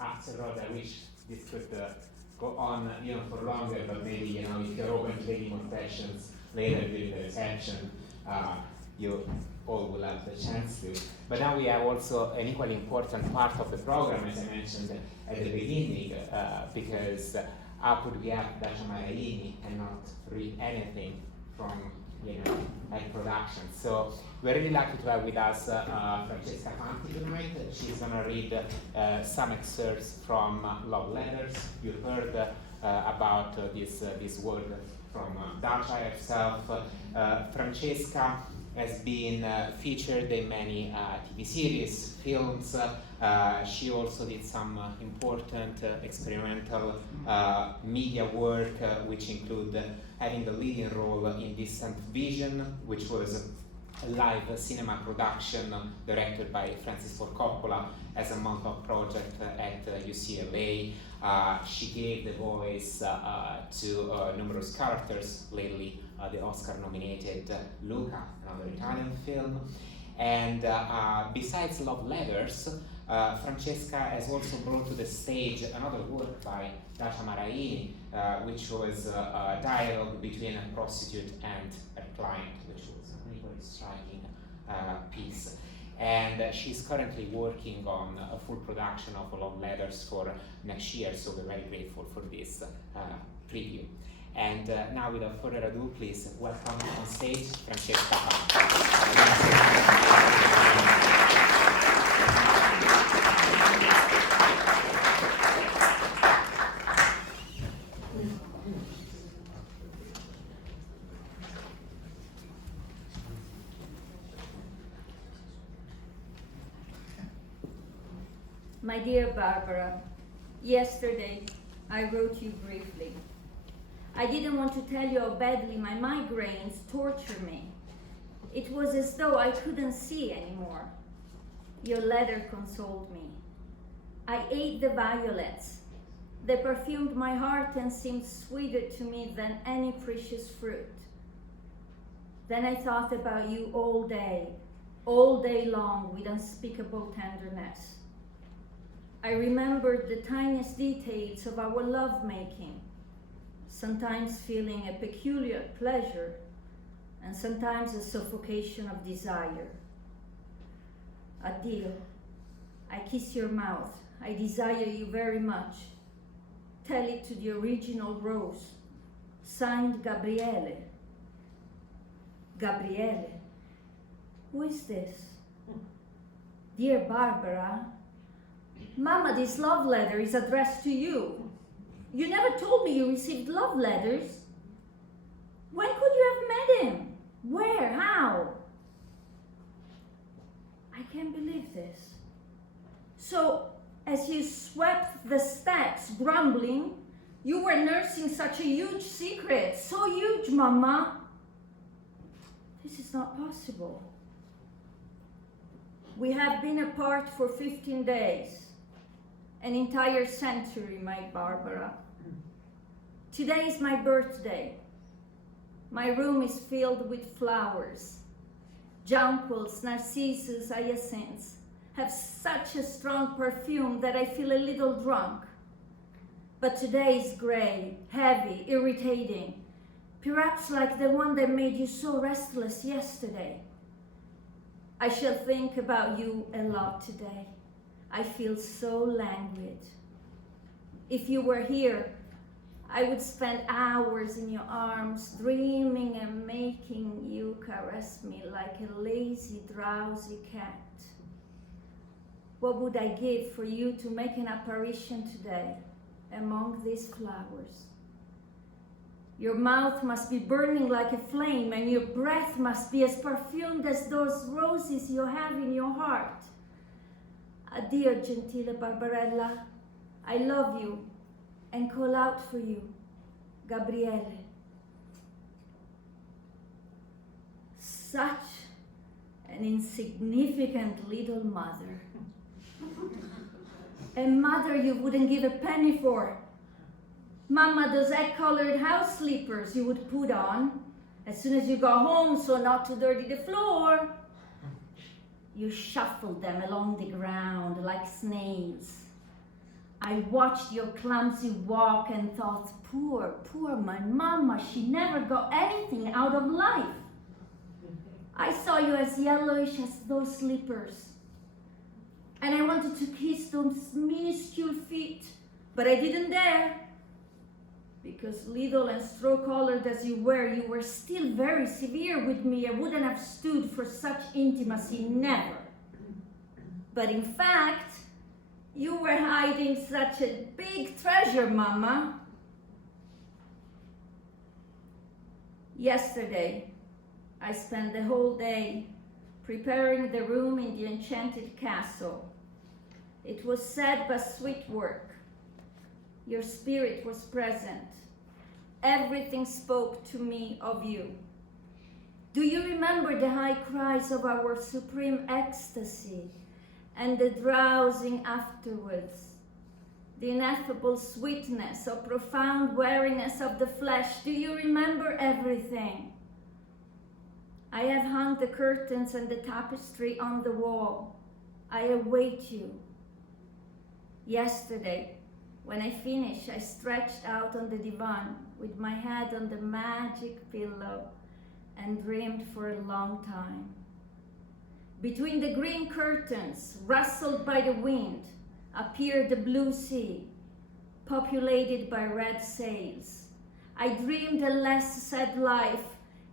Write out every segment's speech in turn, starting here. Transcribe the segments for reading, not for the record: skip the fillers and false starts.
Axelrod. I wish this could go on for longer, but maybe if you're open to taking more questions later during the reception, you all will have the chance to. But now we have also an equally important part of the program, as I mentioned at the beginning, because how could we have Dacia Maraini and not read anything from like production? So we're really lucky to have with us Francesca Fanti tonight. She's going to read some excerpts from Love Letters. You heard about this word from Dacia herself. Francesca has been featured in many TV series, films. She also did some important experimental media work, which include having the leading role in Distant Vision, which was a live cinema production directed by Francis Ford Coppola as a month-long project at UCLA. She gave the voice to numerous characters, lately the Oscar-nominated Luca, another Italian film. And besides Love Letters, Francesca has also brought to the stage another work by Dacia Maraini, which was a dialogue between a prostitute and a client, which was a really striking piece. And she's currently working on a full production of Love Letters for next year, so we're very grateful for this preview. And now, without further ado, please welcome on stage Francesca Fanti. My dear Barbara, yesterday I wrote you briefly. I didn't want to tell you how badly my migraines torture me. It was as though I couldn't see anymore. Your letter consoled me. I ate the violets. They perfumed my heart and seemed sweeter to me than any precious fruit. Then I thought about you all day long with unspeakable tenderness. I remembered the tiniest details of our lovemaking, sometimes feeling a peculiar pleasure and sometimes a suffocation of desire. Addio. I kiss your mouth. I desire you very much. Tell it to the original rose. Signed, Gabriele. Gabriele. Who is this? Dear Barbara, Mama, this love letter is addressed to you. You never told me you received love letters. When could you have met him? Where? How? I can't believe this. So, as you swept the steps, grumbling, you were nursing such a huge secret. So huge, Mama. This is not possible. We have been apart for 15 days. An entire century, my Barbara. Today is my birthday. My room is filled with flowers. Jonquils, narcissus, hyacinths have such a strong perfume that I feel a little drunk. But today is gray, heavy, irritating, perhaps like the one that made you so restless yesterday. I shall think about you a lot today. I feel so languid. If you were here, I would spend hours in your arms, dreaming and making you caress me like a lazy, drowsy cat. What would I give for you to make an apparition today among these flowers? Your mouth must be burning like a flame, and your breath must be as perfumed as those roses you have in your heart. Addio, gentile Barbarella. I love you and call out for you, Gabriele. Such an insignificant little mother. A mother you wouldn't give a penny for. Mama, those egg-colored house slippers you would put on as soon as you got home so not to dirty the floor. You shuffled them along the ground like snails. I watched your clumsy walk and thought, poor my mama, she never got anything out of life. I saw you as yellowish as those slippers. And I wanted to kiss those minuscule feet, but I didn't dare. Because little and straw-colored as you were still very severe with me. I wouldn't have stood for such intimacy, never. But in fact, you were hiding such a big treasure, Mama. Yesterday, I spent the whole day preparing the room in the enchanted castle. It was sad but sweet work. Your spirit was present. Everything spoke to me of you. Do you remember the high cries of our supreme ecstasy and the drowsing afterwards? The ineffable sweetness or profound weariness of the flesh. Do you remember everything? I have hung the curtains and the tapestry on the wall. I await you. Yesterday, when I finished, I stretched out on the divan with my head on the magic pillow and dreamed for a long time. Between the green curtains, rustled by the wind, appeared the blue sea, populated by red sails. I dreamed a less sad life,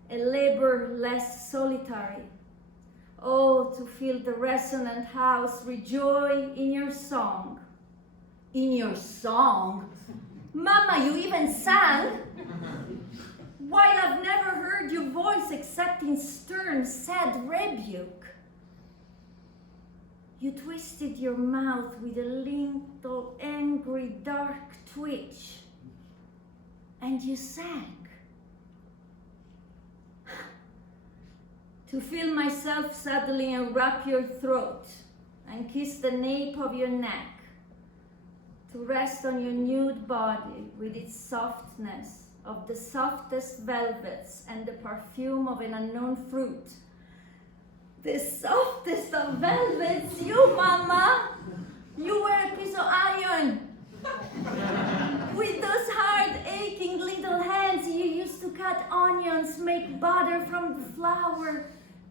a labor less solitary. Oh, to feel the resonant house rejoice in your song. In your song? Mama, you even sang? While I've never heard your voice except in stern, sad rebuke. You twisted your mouth with a little angry, dark twitch, and you sang. To feel myself suddenly enwrap your throat and kiss the nape of your neck, to rest on your nude body with its softness of the softest velvets and the perfume of an unknown fruit. The softest of velvets, you, Mama! You were a piece of iron! With those hard, aching little hands you used to cut onions, make butter from the flour,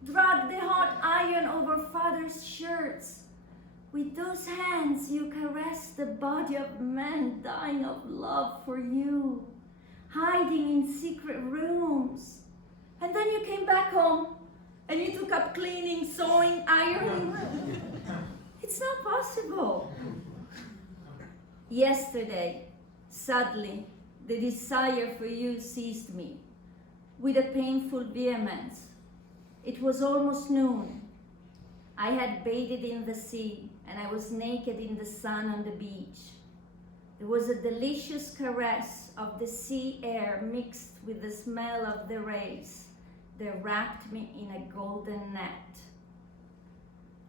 drag the hot iron over Father's shirts. With those hands you caressed the body of men dying of love for you, hiding in secret rooms. And then you came back home and you took up cleaning, sewing, ironing. It's not possible. Yesterday, sadly, the desire for you seized me with a painful vehemence. It was almost noon. I had bathed in the sea and I was naked in the sun on the beach. There was a delicious caress of the sea air mixed with the smell of the rays that wrapped me in a golden net.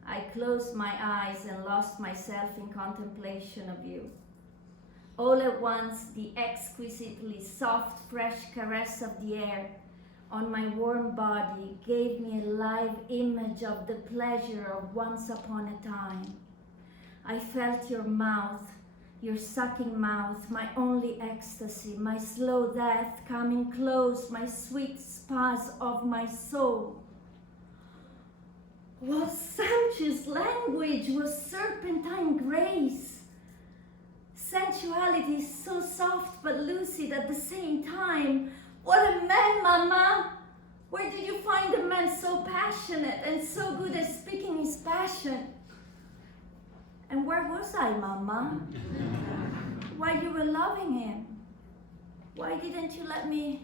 I closed my eyes and lost myself in contemplation of you. All at once, the exquisitely soft, fresh caress of the air on my warm body gave me a live image of the pleasure of once upon a time. I felt your mouth, your sucking mouth, my only ecstasy, my slow death coming close, my sweet spasm of my soul. What sumptuous language, what serpentine grace. Sensuality so soft but lucid at the same time. What a man, Mama! Where did you find a man so passionate and so good at speaking his passion? And where was I, Mama? While you were loving him? Why didn't you let me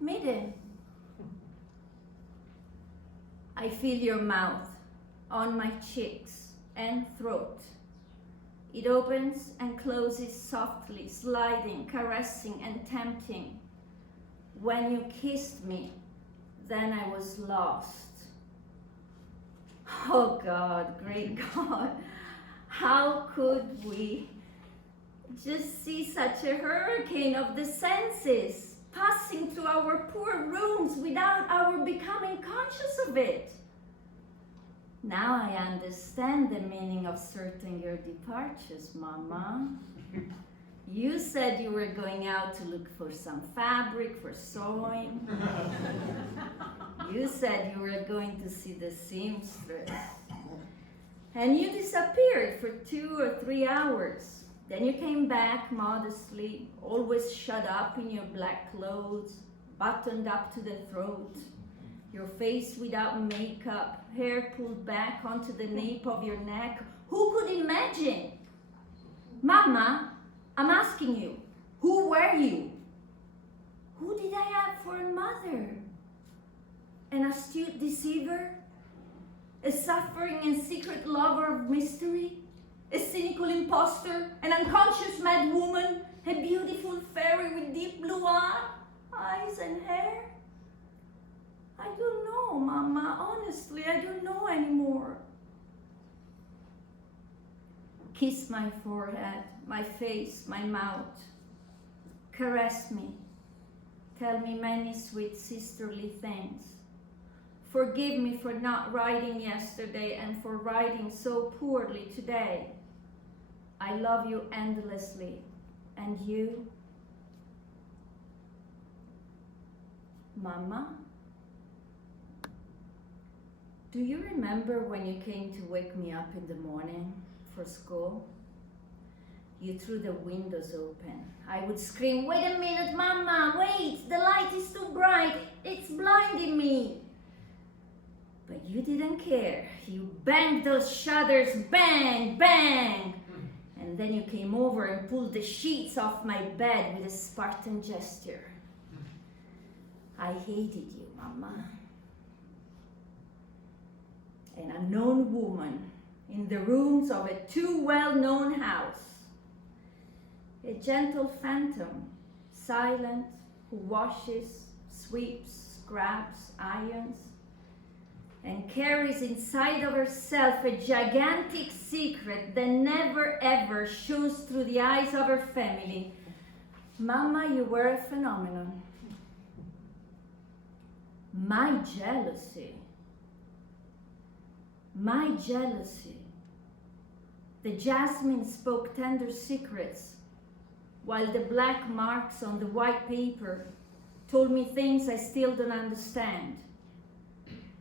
meet him? I feel your mouth on my cheeks and throat. It opens and closes softly, sliding, caressing, and tempting. When you kissed me, then I was lost. Oh God, great God, how could we just see such a hurricane of the senses passing through our poor rooms without our becoming conscious of it? Now I understand the meaning of certain your departures, Mama. You said you were going out to look for some fabric for sewing. You said you were going to see the seamstress. And you disappeared for 2 or 3 hours. Then you came back modestly, always shut up in your black clothes, buttoned up to the throat, your face without makeup, hair pulled back onto the nape of your neck. Who could imagine? Mama, I'm asking you, who were you? Who did I have for a mother? An astute deceiver? A suffering and secret lover of mystery? A cynical impostor? An unconscious mad woman? A beautiful fairy with deep blue eyes and hair? I don't know, Mama. Honestly, I don't know anymore. Kiss my forehead, my face, my mouth. Caress me. Tell me many sweet sisterly things. Forgive me for not writing yesterday and for writing so poorly today. I love you endlessly. And you? Mama? Do you remember when you came to wake me up in the morning for school? You threw the windows open. I would scream, "Wait a minute, Mama, wait, the light is too bright, it's blinding me." But you didn't care. You banged those shutters, bang, bang. And then you came over and pulled the sheets off my bed with a Spartan gesture. I hated you, Mama. An unknown woman in the rooms of a too well-known house. A gentle phantom, silent, who washes, sweeps, scrubs, irons, and carries inside of herself a gigantic secret that never ever shows through the eyes of her family. Mama, you were a phenomenon. My jealousy. The jasmine spoke tender secrets, while the black marks on the white paper told me things I still don't understand.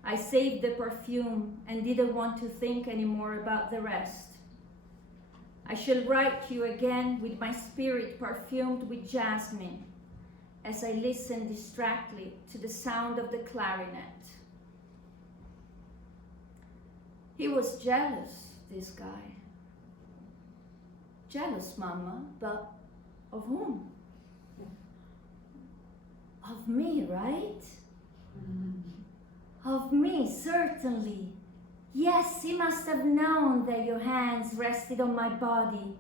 I saved the perfume and didn't want to think anymore about the rest. I shall write you again with my spirit perfumed with jasmine as I listen distractedly to the sound of the clarinet. He was jealous, this guy. Jealous, Mama, but of whom? Of me, right? Of me, certainly. Yes, he must have known that your hands rested on my body,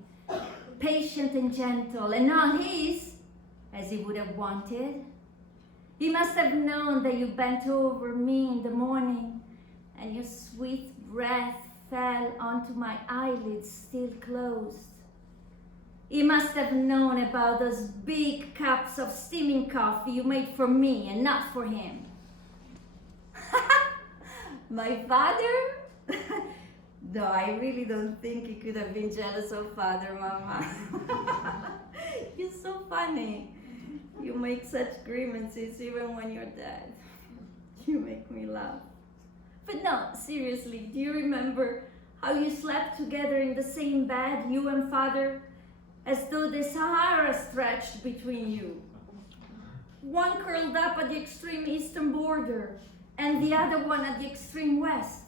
patient and gentle, and not his, as he would have wanted. He must have known that you bent over me in the morning, and your sweet breath fell onto my eyelids still closed. He must have known about those big cups of steaming coffee you made for me and not for him. My father? No, I really don't think he could have been jealous of Father, Mama. You're so funny. You make such grimaces even when you're dead. You make me laugh. But no, seriously, do you remember how you slept together in the same bed, you and Father, as though the Sahara stretched between you? One curled up at the extreme eastern border, and the other one at the extreme west.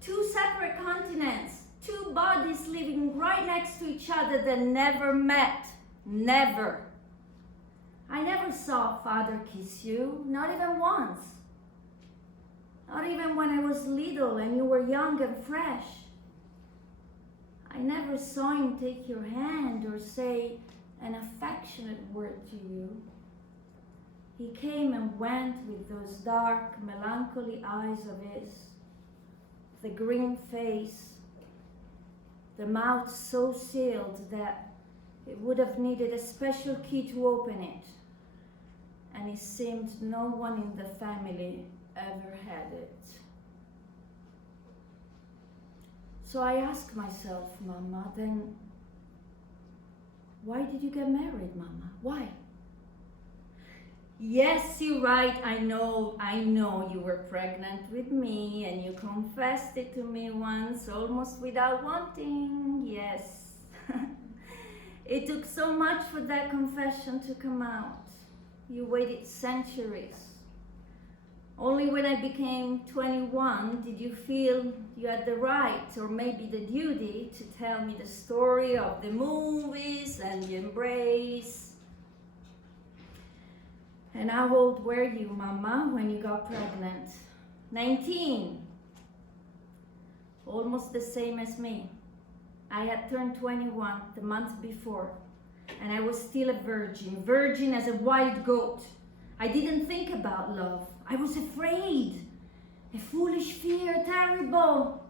Two separate continents, two bodies living right next to each other that never met. Never. I never saw Father kiss you, not even once. Not even when I was little and you were young and fresh. I never saw him take your hand or say an affectionate word to you. He came and went with those dark, melancholy eyes of his, the green face, the mouth so sealed that it would have needed a special key to open it, and it seemed no one in the family ever had it. So I ask myself, Mama, then why did you get married, Mama? Why? Yes, you're right, I know you were pregnant with me and you confessed it to me once, almost without wanting, yes. It took so much for that confession to come out. You waited centuries. Only when I became 21 did you feel you had the right, or maybe the duty, to tell me the story of the movies and the embrace. And how old were you, Mama, when you got pregnant? 19. Almost the same as me. I had turned 21 the month before, and I was still a virgin as a wild goat. I didn't think about love. I was afraid. A foolish fear, terrible.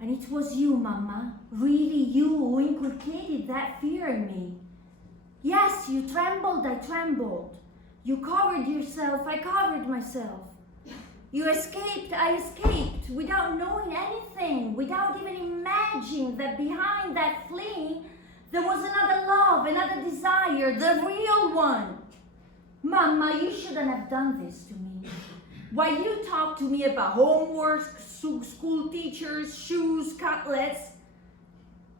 And it was you, Mama, really you, who inculcated that fear in me. Yes, you trembled, I trembled. You covered yourself, I covered myself. You escaped, I escaped, without knowing anything, without even imagining that behind that fleeing, there was another love, another desire, the real one. Mama, you shouldn't have done this to me. Why you talk to me about homework, school teachers, shoes, cutlets,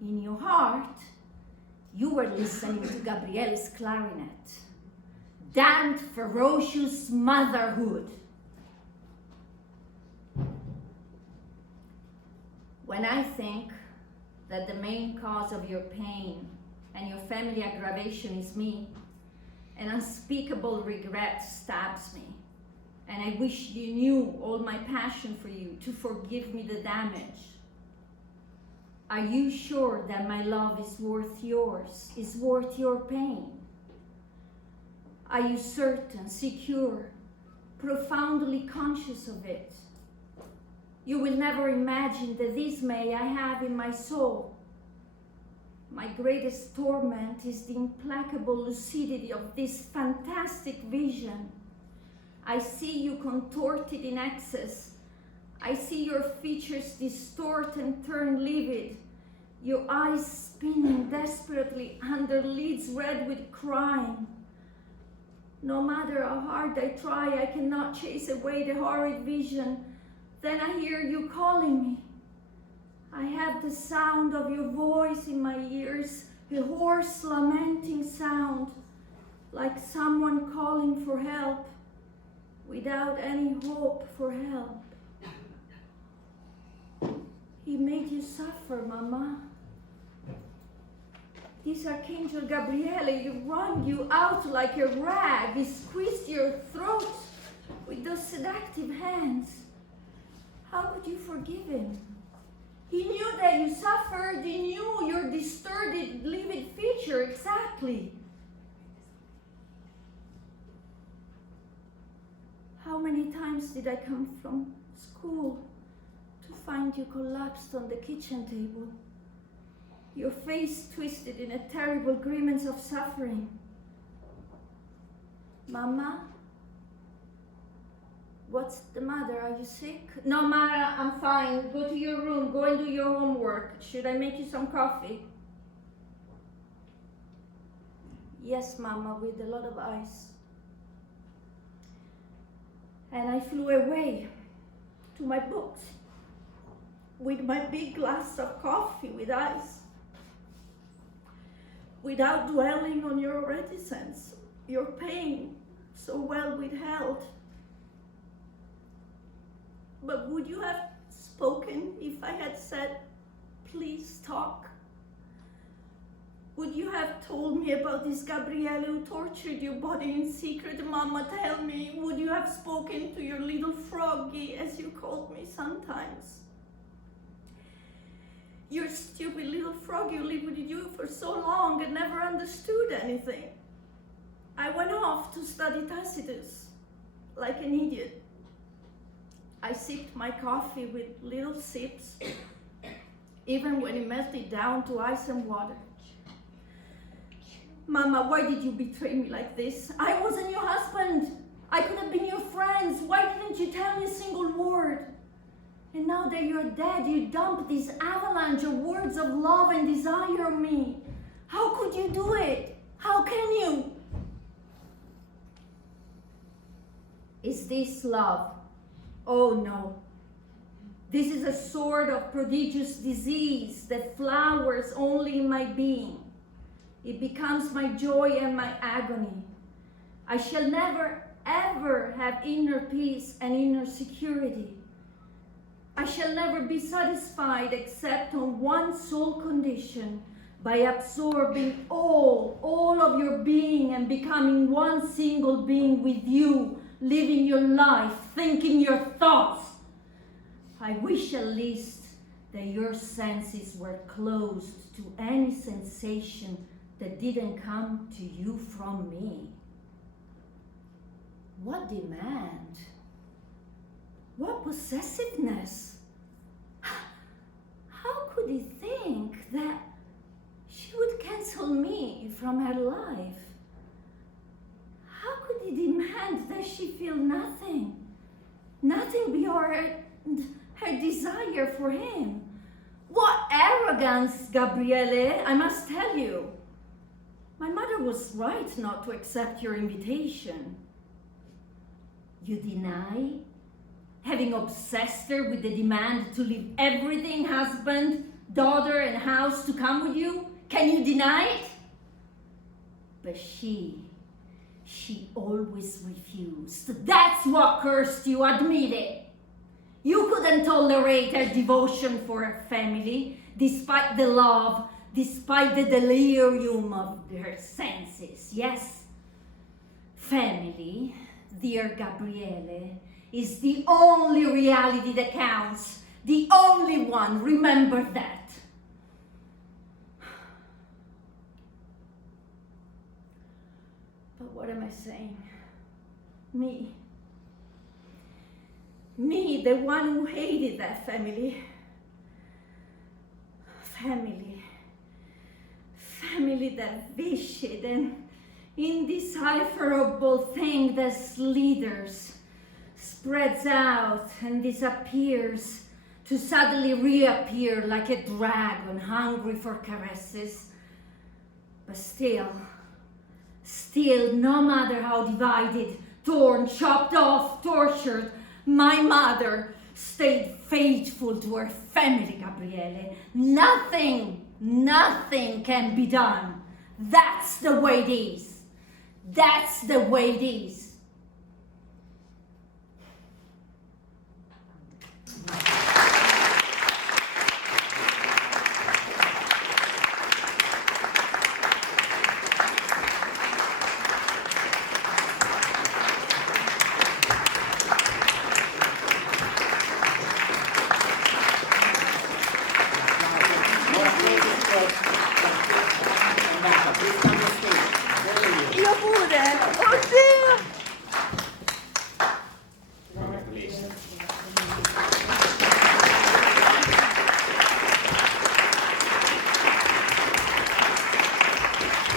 in your heart, you were listening to Gabriele's clarinet. Damned ferocious motherhood. When I think that the main cause of your pain and your family aggravation is me, an unspeakable regret stabs me. And I wish you knew all my passion for you to forgive me the damage. Are you sure that my love is worth yours, is worth your pain? Are you certain, secure, profoundly conscious of it? You will never imagine the dismay I have in my soul. My greatest torment is the implacable lucidity of this fantastic vision. I see you contorted in excess. I see your features distort and turn livid, your eyes spinning desperately under lids red with crime. No matter how hard I try, I cannot chase away the horrid vision. Then I hear you calling me. I have the sound of your voice in my ears, a hoarse, lamenting sound, like someone calling for help, without any hope for help. He made you suffer, Mama. This Archangel Gabriele, he wrung you out like a rag. He squeezed your throat with those seductive hands. How could you forgive him? He knew that you suffered. He knew your distorted, livid feature exactly. How many times did I come from school to find you collapsed on the kitchen table, your face twisted in a terrible grimace of suffering? Mama? What's the matter? Are you sick? No, Mara, I'm fine. Go to your room. Go and do your homework. Should I make you some coffee? Yes, Mama, with a lot of ice. And I flew away to my books with my big glass of coffee with ice, without dwelling on your reticence, your pain so well withheld. But would you have spoken if I had said, please talk? Would you have told me about this Gabriele who tortured your body in secret? Mama, tell me, would you have spoken to your little froggy, as you called me sometimes? Your stupid little froggy who lived with you for so long and never understood anything. I went off to study Tacitus, like an idiot. I sipped my coffee with little sips, even when it melted down to ice and water. Mama, why did you betray me like this? I wasn't your husband. I could have been your friends. Why didn't you tell me a single word? And now that you're dead, you dump this avalanche of words of love and desire on me. How could you do it? How can you? Is this love? Oh no. This is a sort of prodigious disease that flowers only in my being. It becomes my joy and my agony. I shall never, ever have inner peace and inner security. I shall never be satisfied except on one sole condition, by absorbing all of your being and becoming one single being with you, living your life, thinking your thoughts. I wish at least that your senses were closed to any sensation that didn't come to you from me. What demand? What possessiveness? How could he think that she would cancel me from her life? How could he demand that she feel nothing? Nothing beyond her desire for him? What arrogance, Gabriele, I must tell you. My mother was right not to accept your invitation. You deny having obsessed her with the demand to leave everything, husband, daughter, and house to come with you? Can you deny it? But she always refused. That's what cursed you, admit it. You couldn't tolerate her devotion for her family, despite the love, despite the delirium of her senses. Yes, family, dear Gabriele, is the only reality that counts. The only one, remember that. But what am I saying? Me, the one who hated that family. Family, that vicious and indecipherable thing that slithers, spreads out and disappears to suddenly reappear like a dragon hungry for caresses. But still, no matter how divided, torn, chopped off, tortured, my mother stayed faithful to her family, Gabriele. Nothing can be done. That's the way it is. That's the way it is. Io pure! Oddio! Congratulations.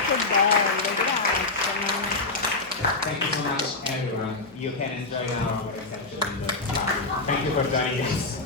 Che bello, grazie. Thank you so much, everyone. You can enjoy now our reception in the lobby. Thank you for joining us.